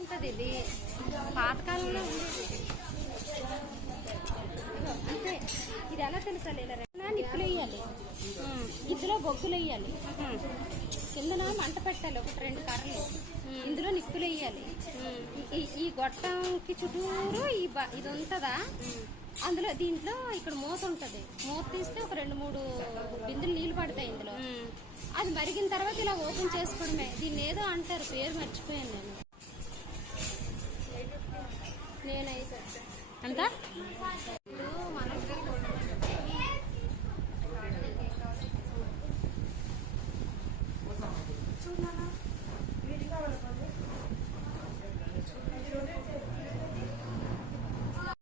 ఉంటది ఇది పాతకాలంలో ఉండేది అంతే. ఇది ఎలా తెలుసా నిప్పులు వేయాలి, ఇందులో బొగ్గులు వేయాలి, కిందన మంట పెట్టాలి, ఒకటి 2 కర్రలు, ఇందులో నిప్పులు వేయాలి, ఈ గొట్టంకి చుట్టూరు ఇది ఉంటదా, అందులో దీంట్లో ఇక్కడ మూత ఉంటది, మూత తీస్తే ఒక 2-3 బిందులు నీళ్లు పడతాయి ఇందులో. అది మరిగిన తర్వాత ఇలా ఓపెన్ చేసుకోవడమే. దీన్ని ఏదో అంటారు, పేరు మర్చిపోయాను నేను. నేనైతే అంతా